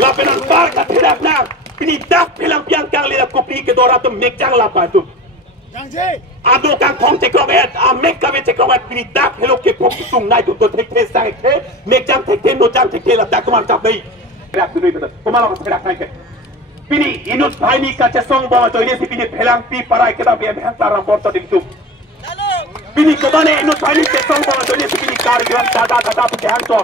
Lapenan parka tidak nak, ini dak pilang piang kang lihat kopi ke dora tu mek jang lapa tu. Ado kang kong ceklong mek kami ceklong ini dak hello ke kopi tung naik tu tek tek sang ke, mek jang tek tek no jang tek tek lah dak kemana cap deh. Berak tu betul, kemana kita berak naik ke. Pini inut bhai ni kaca song bawa tu ini si pini pilang pi parai kita biar biar taram borto di tu. Pini kemana inut bhai ni kaca song bawa tu ini si pini kar biar dada tu jahan tu.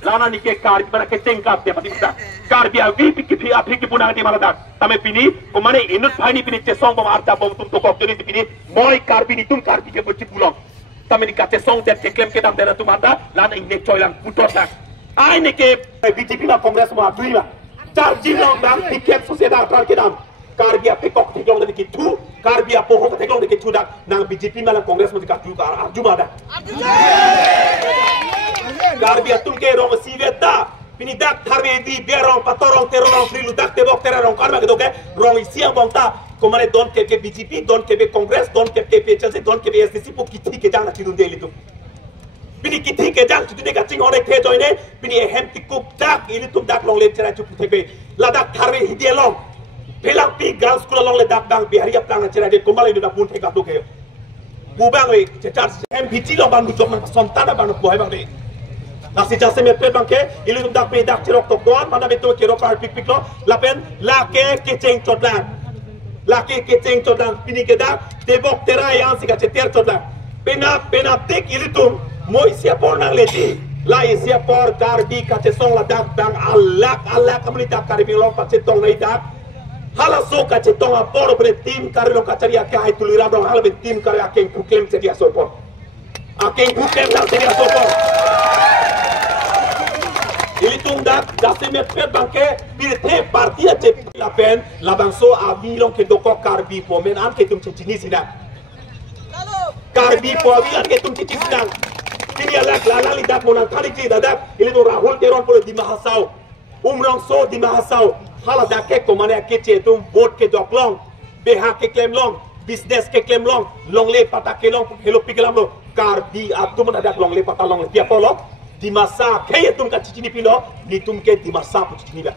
Lana ni ke kar mana ke cengkap dia pasti kita kar biar vi pikir apik punang di mana dak tame pini komane inut bhai ni pini cesong bom arta bom tum tokok jadi pini moi kar pini tum kar pikir bocil pulang tame ni kace song dia keklem ke dam dera tu mata lana ini coilang putos dak ai ni ke BJP ma kongres ma tui ma char jilong dang pikir sociedad kar ke dam kar biar pekok teklong dari kitu kar biar pohon teklong dari kitu dak nang BJP ma kongres ma dikatu kar arjuma dak Garbia tulke rong siveta pini dak tharbe di berong patorong terorong frilu dak tebok terorong karma gitu ke rong isia bongta komane don ke BJP don ke Congress don ke PCC don ke SDC po kiti ke jang na tidun deli tu pini kiti ke jang tidun ka ching ore ke joine pini hem tikup dak ini tum dak long le chera chup thebe la dak tharbe hidielong pelang pi girls school long le dak bang biharia plang chera de komale dak pun theka tu ke bubang we chechar hem biji long bang jom man sontana bang boy bang de nasi jase mepet bangke ilu tum dak pe dak tirok tok doan mana betul kiro par pik pik lo lapen lake keceng codlang lake keceng codlang pini ke dak tebok terai yang sika ceter codlang pena tek ilu tum moi siapor nang leti lai siapor karbi kace song la dak bang alak kamni dak karbi lo kace tong nai dak hala so kace tong apor bre tim karlo kacaria ka hai tulira dong hala ben tim karya ken kuklem sedia sopor aken kuklem dang sedia sopor Ili tundak jase mepet bangke birte partia cep la pen la bangso avilon ke doko karbi po men an ke tum cecini sida karbi po avilan ke tum cecini sida kini alak lala lidak monang kali ci dadak ili tu rahul teron po di mahasau umrong so di mahasau hala dake ko mane ke ce tum vote ke doklong beha ke claim long business ke claim long le pata ke long hello pikelam lo karbi atum dadak long le pata long dia polo di masa kaya tum ka cicini pino ni tum ke di masa pu cicini ba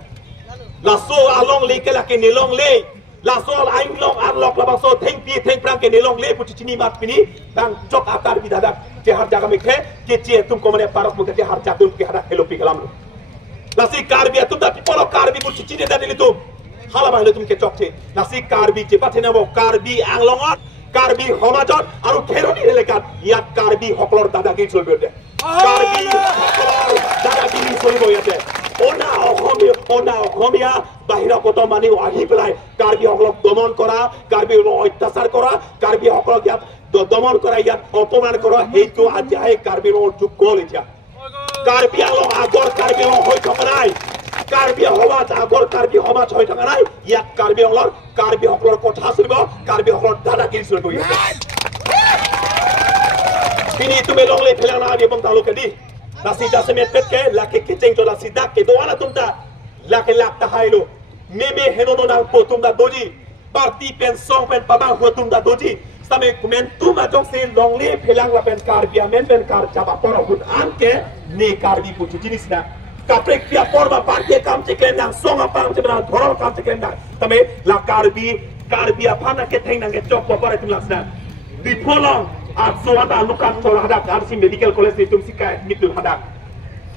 la so along le ke la ke nelong le la so aing long unlock la bang so theng prang ke nelong le pu cicini mat pini bang chok akar bi dadak ke har jaga me ke che tum ko mane parok mu ke har jaga tum ke hada hello pi kalam la si karbi tum da polo karbi pu cicini da dili tum hala bang le tum ke chok che la si karbi che patena bo karbi ang longot karbi homajon aru kheroni lekat yat karbi hoklor dada gi cholbe de karbi dada gi cholbo yate ona Asamiya বাহিৰা কত মানে আহি পেলাই কাৰ্বি সকলক দমন কৰা কাৰ্বি অত্যাচাৰ কৰা কাৰ্বি সকলক ইয়াত দমন কৰা ইয়াত অপমান কৰা সেইটো আজি আহে কাৰ্বি যুগ গ'ল এতিয়া কাৰ্বি আগৰ কাৰ্বি হৈ থকা নাই কাৰ্বি সমাজ আগৰ কাৰ্বি সমাজ হৈ থকা নাই ইয়াত কাৰ্বি সকলৰ কথা শুনিব কাৰ্বি সকলৰ দাদাগিৰি চলিব Ini tu melong le pelang na di bang talo kedi. Nasi dah semet pet ke laki kiceng tu nasi dak ke doana tumta laki lak tahailu. Meme henono nang po tumda doji. Parti pen song pen pabang ho tumda doji. Same kumen tuma jong se long le pelang la pen kar biamen pen kar jaba poro hut anke ne kar bi puju jinis na. Kaprek pia forma partia kam ceklen nang songa pang cebana dhorol kam ceklen nang. Tame la karbi apana ke theng nang ke chok popare tum laksna. Di polong at soanda lukan chora hadak arsi medical college ni tum sikai mitul hadak.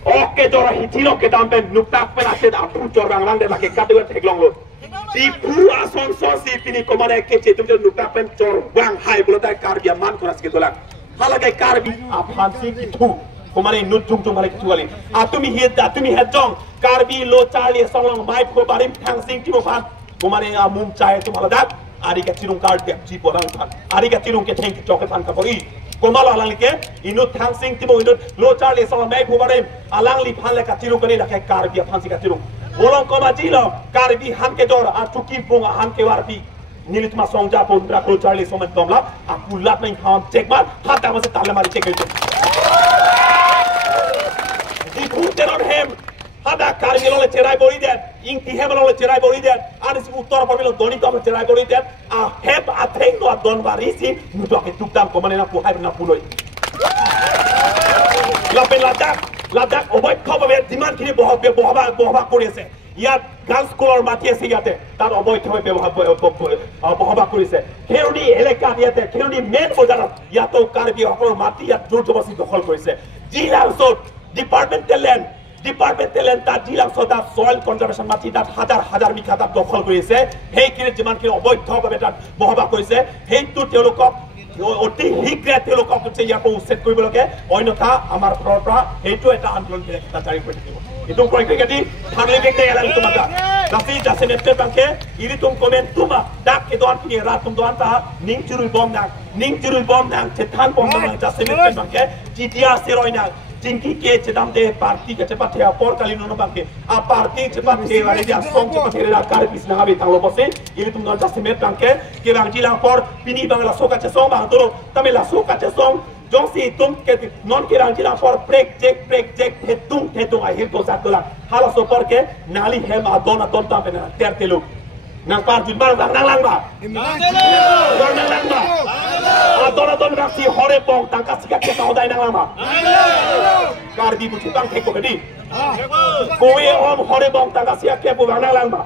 Oke jora hitilo ke dampen nuktak penase apu jor bang lang de lake kadwe theglong lo. Di pu ason son si pini komane ke che tum nuktak pen jor bang hai bulata karbi man koras ke tolak. Halagai karbi aphan si kitu. Komane nutung tung balik tuali. Atumi hedjong karbi lo charlie songlong mai pho barim thang sing timo phan. Komane mum chai tum haladak ari ka tirung card pe chi porang phan. Ari ka tirung ke theng ki chok phan ka pori. Komala alang like inut thang sing timo inut lo charlie songlong mai pho barim alang li phan le ka tirung kani rakai karbi phan si ka tirung. Bolong koma jilo karbi han ke dor a tuki pung han ke warbi. Nilit ma songja pun brak lo charlie somen tomla aku lat main kham check mat hata ma se tale mari check itu. Puteron hem hada karbi lole cerai bori den ingti hem lole cerai bori den anis uttor pabilo doni tom cerai bori den a hem a theng no don varisi nuto ke tuktam komane na pu hai na puloi lapen ladak obai khobe diman kini bohaba koriase ইয়াত গার্লস স্কুলৰ মাটি আছে ইয়াতে তাৰ অবৈধভাৱে বহবা কৰিছে খেৰনি এলেকাত ইয়াতে খেৰনি মেইন বজাৰত ইয়াতো কাৰ্বি সকলৰ মাটি ইয়াত জোৰ জবৰদস্তি দখল কৰিছে জিলাংছত ডিপাৰ্টমেন্টেল লেণ্ড তাত জিলাংছত সয়েল কনজাৰভেশ্যন মাটি তাত হাজাৰ মিঠা তাত দখল কৰিছে সেইখিনি যিমানখিনি অবৈধভাৱে তাত বহবা কৰিছে সেইটো তেওঁলোকক অতি শীঘ্ৰে তেওঁলোকক ইয়াৰ পৰা উচ্ছেদ কৰিব লাগে অন্যথা আমাৰ ফালৰ পৰা সেইটো এটা আন্দোলন এটা জাৰি কৰি থাকিব Itong proyek ini hangle bek daya lang tumaga. Tapi jasa nete bangke ini tum komen tuma dak ke doan pini ratum doan ta ning curul bom nang cetan bom nang jasa nete bangke jidia seroi nang jingki ke cedam de parti ke cepat ya por kali nono bangke a parti cepat he wale dia song cepat he la kar bis nang abi tang lo pose ini tum doan jasa nete bangke ke bang jilang por pini bang la soka ce song bang tolo tame la soka ce song Jongsi tum ke non kirang jilang for break jack hetung ai hil ko satulah hala so por ke nali hem adona tonta pena tertelu nang par jumbar bang nang lang ba adona ton raksi hore pong tangka sikak ke kaudai nang lang ba karbi bu cipang ke ko gedi kowe om hore pong tangka sikak ke bu bang nang lang ba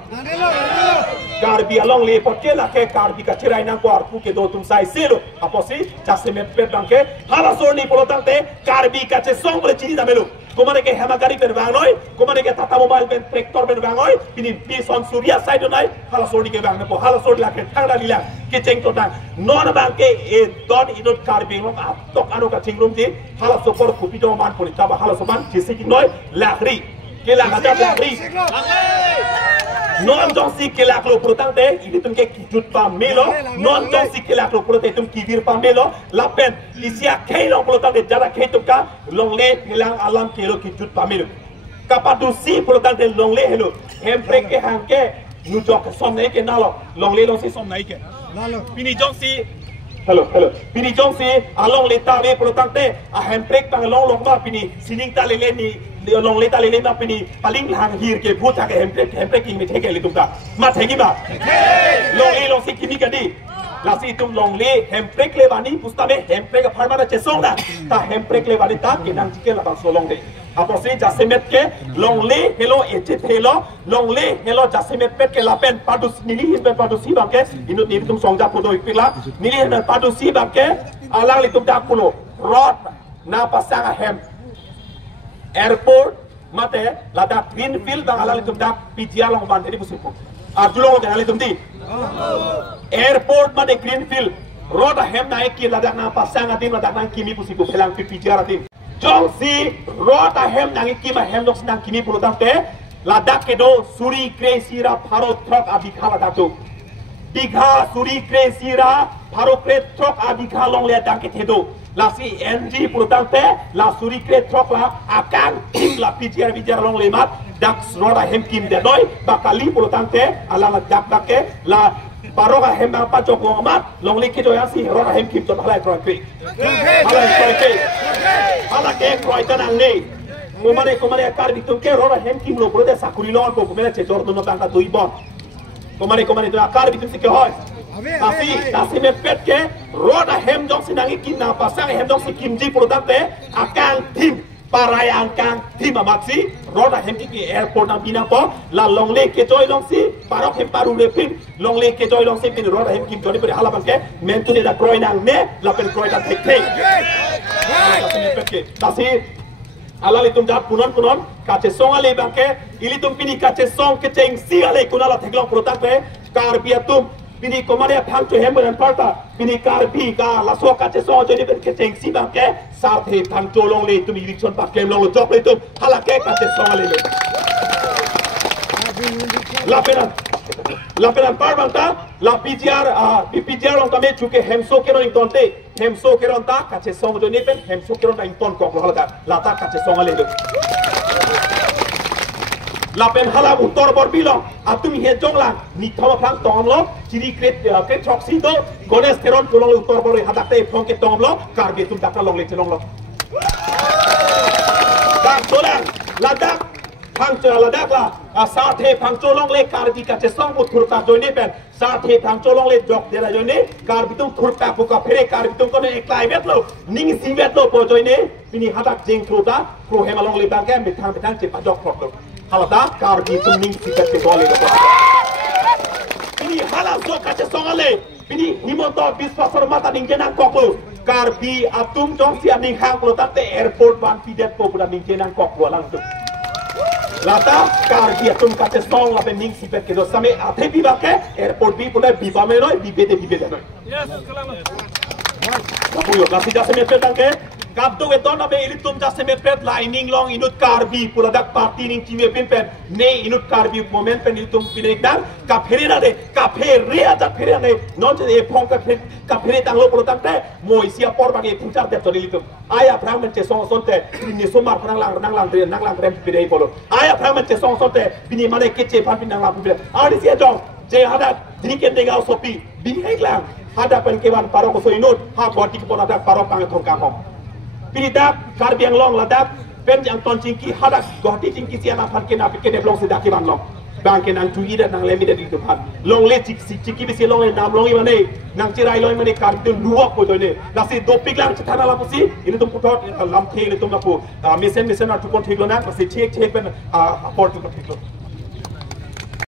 karbi along le potke la ke karbi ka chirai nang ko arpu ke do tum sai selo aposi jase met pe bangke hala sorni polotante karbi ka che song bre chini damelu komane ke hema gari pen bang noi komane ke tata mobile pen tractor pen bang noi ini bison surya side nai hala sorni ke bang ne po hala sorni la ke thangda lila ke cheng to tang non bangke e don inot karbi long atok anu ka chingrum ji hala sopor kupi do man poli ta hala soban chisi ki noi lahri ke la ga lahri non jongsi ke la klo protante ini tum ke kijut pa melo non jongsi ke la klo prote tum kivir pa melo la pen isia ke long protante jara ke tum ka long le hilang alam ke lo kijut pa melo kapatu si protante long le hello hempre ke hanke nu jok som nei ke nalo long le long si som nai ke nalo pini jongsi hello pini jongsi along le ta le protante a hempre pang long ba pini sining ta le ni long le ta le na pini paling hang hir ke bhuta ke hempre king me theke le tumka ma thegi ba long si kimi kadi la si tum long le hempre le bani pustame hempre ka pharma na chesong da ta hempre le bani ta ke nang chike la ba so long de aposi jasemet ke long le hello eche hello long le hello jasemet pet ke la pen padus nili himpe padusi ba ke inut ni tum songja podo ikla nili na padusi ba ke alang le tum da pulo rod na pasanga hem airport mate lada greenfield bang alali tum dak pijia long ban tadi busipu ajulong ke alali tum di airport mate greenfield road hem naik ki lada na pasang atim lada nang kimi busipu pelang pijia atim jongsi road hem nang ki ma hem dok nang kimi pulutang te lada kedo suri kresira pharo truck abi khala datu digha suri kresira pharo kre truck abi khalong le dang ke thedo lasi NG purutante la suri kre trok la akan la pijar long lemat dak roda hem kim de doi bakali purutante ala la dak ke la paroga hem ba pachok amat long liki do yasi roda hem kim to halai kroy kri ala ke kroy tanang nei komane akar bitum ke roda hem kim lo purute sakuri long ko komene che jor dono tangka dui bon komane to akar bitum ke hoy Tapi me pet ke roda hem dong sinangi kim na pasang hem dong si kim ji purutante akan tim parayangkang di mamaksi roda hemki ki airport na bina ko la longle ke joy longsi parok hem paru repin longle ke joy longsi pin roda hemki jodi pare halaban ke mentu ne da kroinang ne la pen kroida thek tasi alali tum dat punon kache song ale bangke ili tum pini kache song ke cheng si ale kunala theklong protak pe kar biatum pini komane phang to hem ban parta pini kar bi ka la so kache song jodi pen ke cheng si bangke साथे थांचो लोंग ले तुम इलेक्शन पाकेम लोंग जॉब ले तुम हलाके काटे सोंगले ले लापेना पार बनता ला पीजीआर लोंग तमे चुके हेमसो के नो इंटोंते हेमसो के रोंता काचे सोंग जो नेपेन हेमसो के रोंता इंटोन को हलाका लाता काचे सोंगले ले लापेन हाला उत्तर बरबिलो आतुम हे जोंगला निथाव फांग तोंगलो चिरी क्रेट ट्रॉक्सी दो गणेश केरन कोलोंग उत्तर बरे हादाते फोंग के तोंगलो कारबे तुम दाका लोंग ले चलोंगलो दाक सोलां लादाक फांगचो लादाक ला साथे फांगचो लोंग ले कारबी काचे सोंग बु थुरका जोने पेन साथे फांगचो लोंग ले जॉक देला जोने कारबी तुम थुरका पुका फेरे कारबी तुम कोने एकलाई बेतलो निंग सी बेतलो पो जोने बिनि हादाक जेंग थ्रोता प्रो हेमा लोंग ले बाके मिथां चेपा जॉक थ्रोलो halada karbi tuning sikat ke dole ini hala so kache songale ini himonto biswasar mata ningjenang koklo karbi atum jong sia ning hang lotate airport ban pidet ko buda ningjenang koklo langsung lata karbi atum kache song la ning sikat ke do same athe bi bake airport bi buda bibame noy bibede noy yes kamu yo kasi jase me petang ke Kapto weton abe ilitum jase me pet lining long inut karbi pula dak party ning chiwe pin pen ne inut karbi moment pen ilitum pinek dang ka pherina de ka phere aja phere ne non je e phong ka phere tang lo pula tang te moi sia por bang e pucar de to ilitum aya prang men che song son te ni somar prang lang rem pidei polo aya prang men che song son te bini mane keche pan pin nang la pule ari sia jong je hada diniken de gao sopi bini heklang hada pen kewan parok so inut ha boti ko pon ada parok pang thong ka hong Pinidak karbiang long ladak pen yang ton cingki hadak gohti cingki siana phan ke na pike de long sedak ki ban long bang ke nang tui da nang lemi de di tuhan long le ciki bisi long le nam long i mane nang cirai long mane kar tu luak ko joine nasi dopik lang chana la pusi ini tum putot lam the le tum na pu mesen na tu kon thik lo na nasi chek pen aport tu thik lo